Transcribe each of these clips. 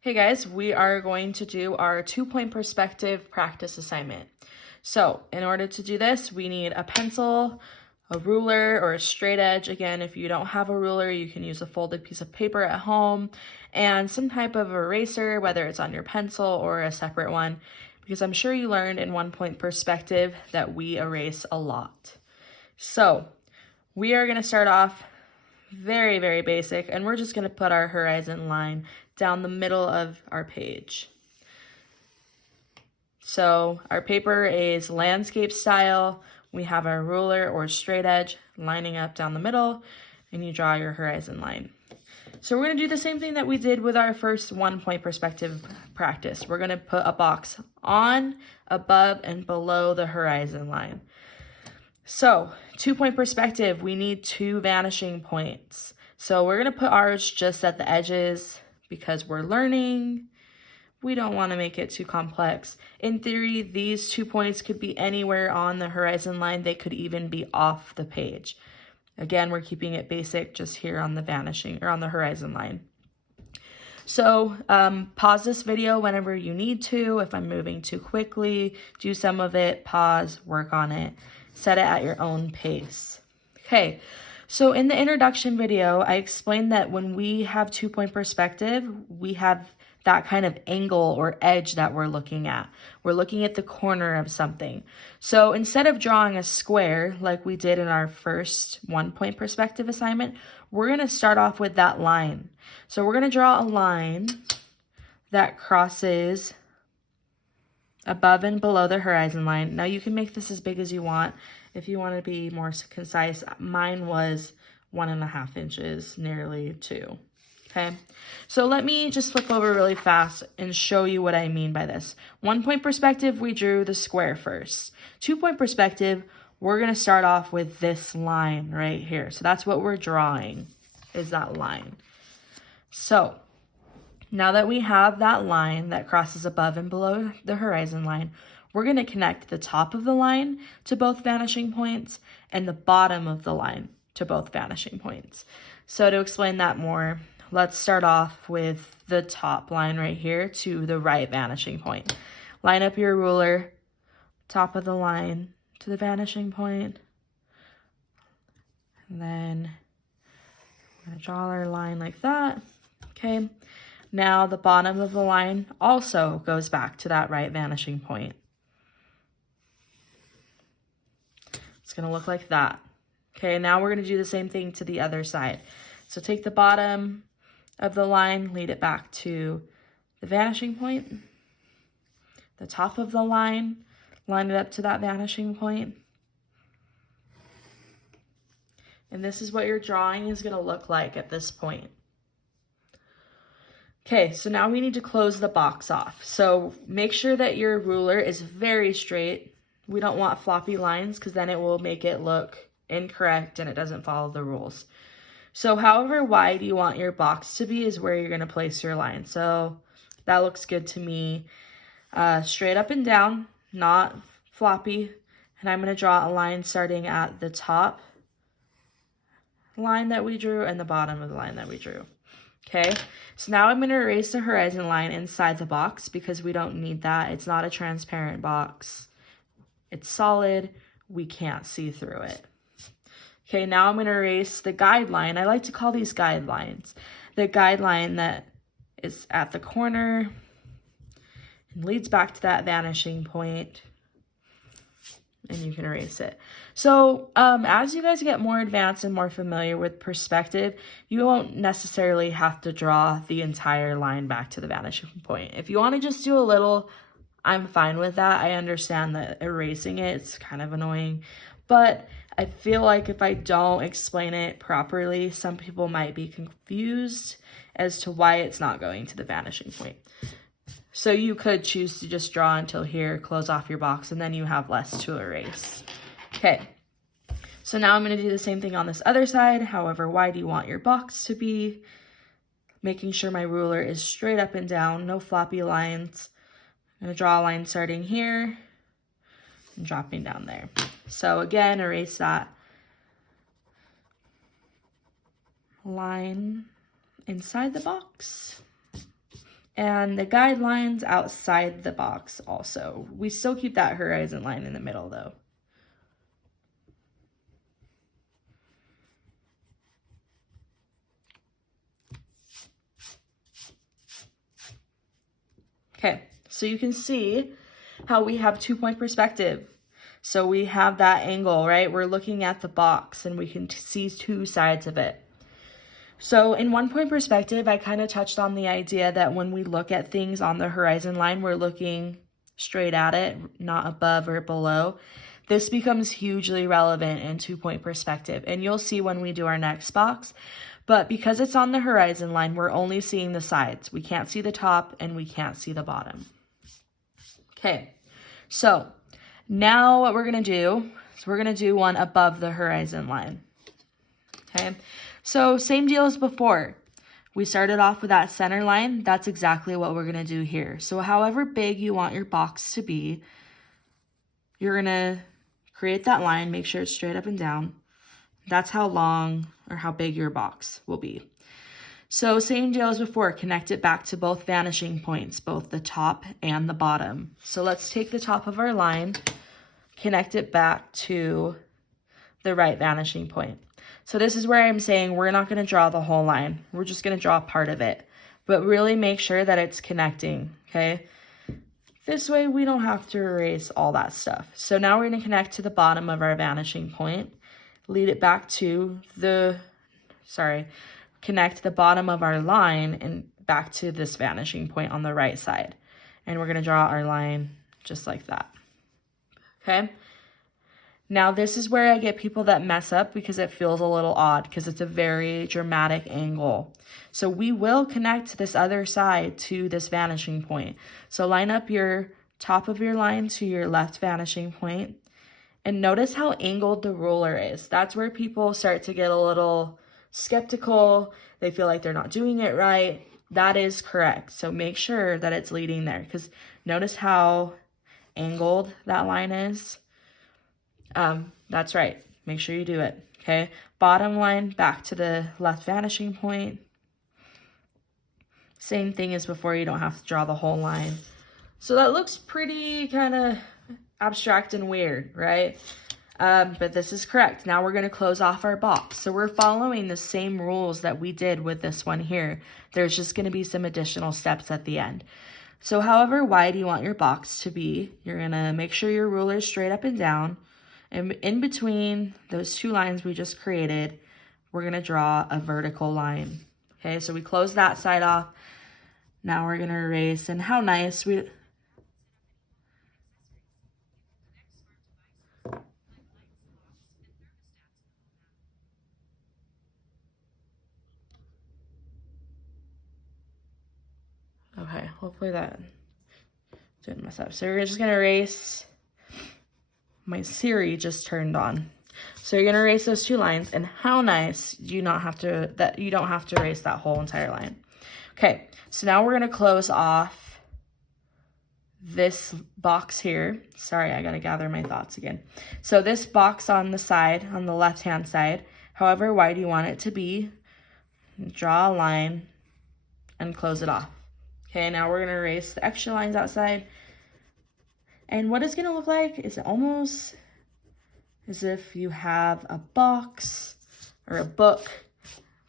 Hey guys, we are going to do our 2-point perspective practice assignment. So in order to do this, we need a pencil, a ruler, or a straight edge. Again, if you don't have a ruler, you can use a folded piece of paper at home, and some type of eraser, whether it's on your pencil or a separate one, because I'm sure you learned in 1-point perspective that we erase a lot. So we are going to start off very, very basic, and we're just going to put our horizon line down the middle of our page. So our paper is landscape style. We have our ruler or straight edge lining up down the middle, and you draw your horizon line. So we're going to do the same thing that we did with our first 1-point perspective practice. We're going to put a box on, above, and below the horizon line. So 2-point perspective, we need 2 vanishing points. So we're going to put ours just at the edges because we're learning. We don't want to make it too complex. In theory, these 2 points could be anywhere on the horizon line. They could even be off the page. Again, we're keeping it basic just here on the vanishing or on the horizon line. So pause this video whenever you need to. If I'm moving too quickly, do some of it, pause, work on it. Set it at your own pace. Okay, so in the introduction video, I explained that when we have 2-point perspective, we have that kind of angle or edge that we're looking at. We're looking at the corner of something. So instead of drawing a square like we did in our first 1-point perspective assignment, we're going to start off with that line. So we're going to draw a line that crosses above and below the horizon line. Now you can make this as big as you want. If you want to be more concise, mine was 1.5 inches, nearly 2. Okay, so let me just flip over really fast and show you what I mean by this. 1-point perspective, we drew the square first. 2-point perspective, we're going to start off with this line right here. So that's what we're drawing, is that line. So now that we have that line that crosses above and below the horizon line, we're going to connect the top of the line to both vanishing points and the bottom of the line to both vanishing points. So to explain that more, let's start off with the top line right here to the right vanishing point. Line up your ruler, top of the line to the vanishing point. And then we're going to draw our line like that. Okay. Now the bottom of the line also goes back to that right vanishing point. It's going to look like that. Okay, now we're going to do the same thing to the other side. So take the bottom of the line, lead it back to the vanishing point. The top of the line, line it up to that vanishing point. And this is what your drawing is going to look like at this point. Okay, so now we need to close the box off. So make sure that your ruler is very straight. We don't want floppy lines because then it will make it look incorrect and it doesn't follow the rules. So however wide you want your box to be is where you're going to place your line. So that looks good to me. Straight up and down, not floppy. And I'm going to draw a line starting at the top line that we drew and the bottom of the line that we drew. Okay, so now I'm going to erase the horizon line inside the box because we don't need that. It's not a transparent box. It's solid. We can't see through it. Okay, now I'm going to erase the guideline. I like to call these guidelines. The guideline that is at the corner and leads back to that vanishing point. And you can erase it. So as you guys get more advanced and more familiar with perspective, you won't necessarily have to draw the entire line back to the vanishing point. If you want to just do a little, I'm fine with that. I understand that erasing it's kind of annoying, but I feel like if I don't explain it properly, some people might be confused as to why it's not going to the vanishing point. So you could choose to just draw until here, close off your box, and then you have less to erase. Okay, so now I'm going to do the same thing on this other side. However wide you want your box to be. Making sure my ruler is straight up and down, no floppy lines. I'm going to draw a line starting here and dropping down there. So again, erase that line inside the box. And the guidelines outside the box also. We still keep that horizon line in the middle though. Okay, so you can see how we have 2-point perspective. So we have that angle, right? We're looking at the box and we can see 2 sides of it. So in 1-point perspective, I kind of touched on the idea that when we look at things on the horizon line, we're looking straight at it, not above or below. This becomes hugely relevant in 2-point perspective, and you'll see when we do our next box. But because it's on the horizon line, we're only seeing the sides. We can't see the top and we can't see the bottom. Okay, so now what we're gonna do is we're gonna do one above the horizon line. Okay, so same deal as before. We started off with that center line. That's exactly what we're gonna do here. So however big you want your box to be, you're gonna create that line, make sure it's straight up and down. That's how long or how big your box will be. So same deal as before, connect it back to both vanishing points, both the top and the bottom. So let's take the top of our line, connect it back to the right vanishing point. So this is where I'm saying we're not going to draw the whole line. We're just going to draw part of it, but really make sure that it's connecting, okay? This way we don't have to erase all that stuff. So now we're going to connect to the bottom of our vanishing point, lead it back to connect the bottom of our line and back to this vanishing point on the right side. And we're going to draw our line just like that, okay? Now this is where I get people that mess up because it feels a little odd because it's a very dramatic angle. So we will connect this other side to this vanishing point. So line up your top of your line to your left vanishing point and notice how angled the ruler is. That's where people start to get a little skeptical. They feel like they're not doing it right. That is correct. So make sure that it's leading there because notice how angled that line is. That's right. Make sure you do it. Okay. Bottom line back to the left vanishing point. Same thing as before. You don't have to draw the whole line. So that looks pretty kind of abstract and weird, right? But this is correct. Now we're going to close off our box. So we're following the same rules that we did with this one here. There's just going to be some additional steps at the end. So however wide you want your box to be, you're going to make sure your ruler is straight up and down. And in between those 2 lines we just created, we're going to draw a vertical line. Okay, so we close that side off. Now we're going to erase, and how nice we... Okay, hopefully that didn't mess up. So we're just going to erase... My Siri just turned on. So you're gonna erase those 2 lines, and how nice you don't have to erase that whole entire line. Okay, so now we're gonna close off this box here. Sorry, I gotta gather my thoughts again. So this box on the side, on the left-hand side, however wide you want it to be, draw a line and close it off. Okay, now we're gonna erase the extra lines outside. And what it's going to look like is almost as if you have a box or a book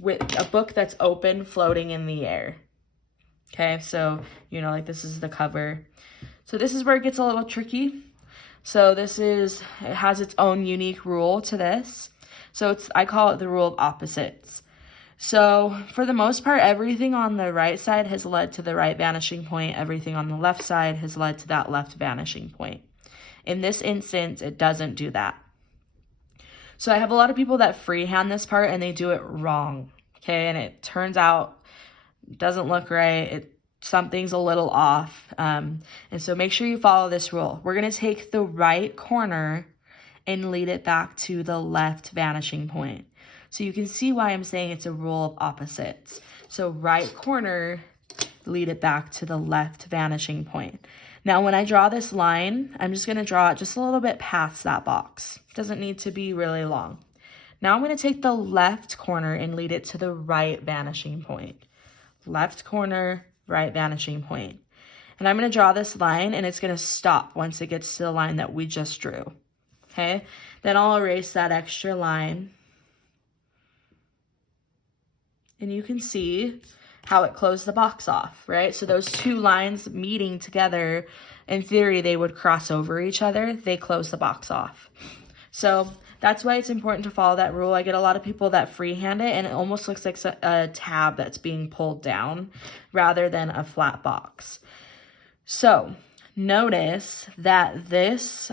with a book that's open floating in the air. Okay, so, you know, like this is the cover. So this is where it gets a little tricky. So it has its own unique rule to this. So I call it the rule of opposites. So for the most part, everything on the right side has led to the right vanishing point. Everything on the left side has led to that left vanishing point. In this instance, it doesn't do that. So I have a lot of people that freehand this part and they do it wrong. Okay, and it turns out it doesn't look right. Something's a little off. And so make sure you follow this rule. We're going to take the right corner and lead it back to the left vanishing point. So you can see why I'm saying it's a rule of opposites. So right corner, lead it back to the left vanishing point. Now, when I draw this line, I'm just going to draw it just a little bit past that box. It doesn't need to be really long. Now I'm going to take the left corner and lead it to the right vanishing point. Left corner, right vanishing point. And I'm going to draw this line, and it's going to stop once it gets to the line that we just drew. Okay, then I'll erase that extra line. And you can see how it closed the box off, right? So those two lines meeting together, in theory, they would cross over each other. They close the box off. So that's why it's important to follow that rule. I get a lot of people that freehand it, and it almost looks like a tab that's being pulled down rather than a flat box. So notice that this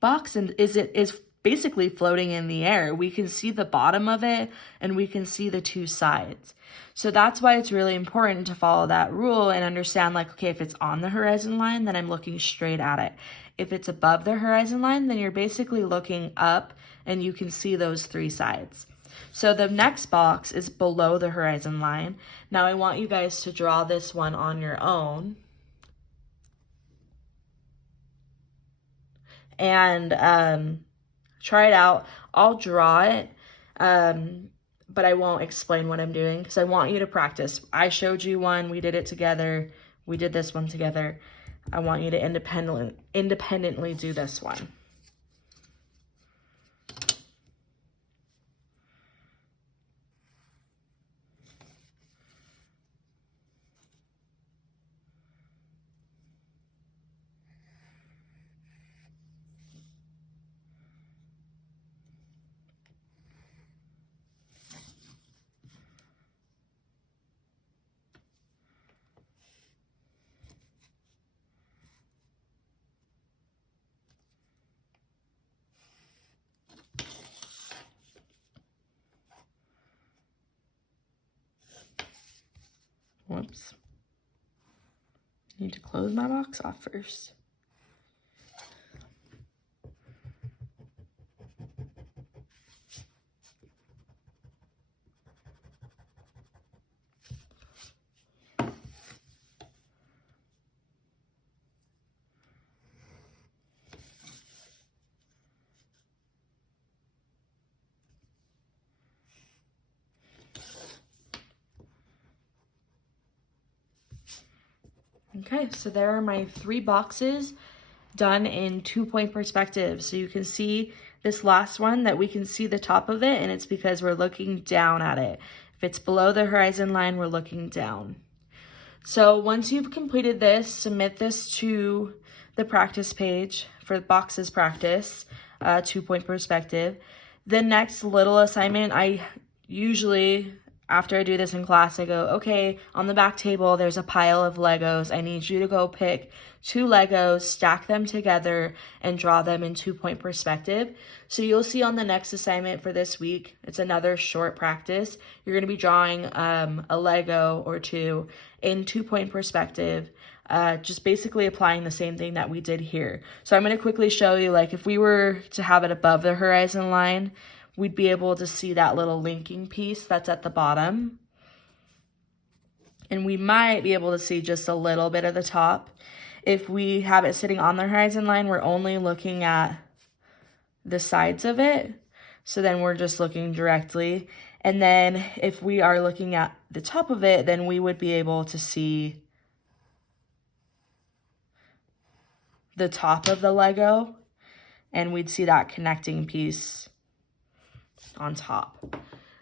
box is basically floating in the air. We can see the bottom of it, and we can see the two sides. So that's why it's really important to follow that rule and understand, like, okay, if it's on the horizon line, then I'm looking straight at it. If it's above the horizon line, then you're basically looking up, and you can see those three sides. So the next box is below the horizon line. Now I want you guys to draw this one on your own. And try it out. I'll draw it, but I won't explain what I'm doing because I want you to practice. I showed you one, we did it together, we did this one together. I want you to independently do this one. Whoops. I need to close my box off first. Okay, so there are my 3 boxes done in 2-point perspective. So you can see this last one that we can see the top of it, and it's because we're looking down at it. If it's below the horizon line, we're looking down. So once you've completed this, submit this to the practice page for boxes practice, 2-point perspective. The next little assignment, I usually, after I do this in class, I go, okay, on the back table, there's a pile of Legos. I need you to go pick 2 Legos, stack them together, and draw them in 2-point perspective. So you'll see on the next assignment for this week, it's another short practice. You're going to be drawing a Lego or 2 in 2-point perspective, just basically applying the same thing that we did here. So I'm going to quickly show you, like, if we were to have it above the horizon line, we'd be able to see that little linking piece that's at the bottom. And we might be able to see just a little bit of the top. If we have it sitting on the horizon line, we're only looking at the sides of it. So then we're just looking directly. And then if we are looking at the top of it, then we would be able to see the top of the Lego. And we'd see that connecting piece on top.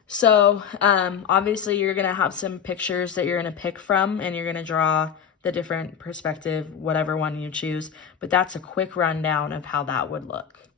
So obviously you're going to have some pictures that you're going to pick from, and you're going to draw the different perspective, whatever one you choose. But that's a quick rundown of how that would look.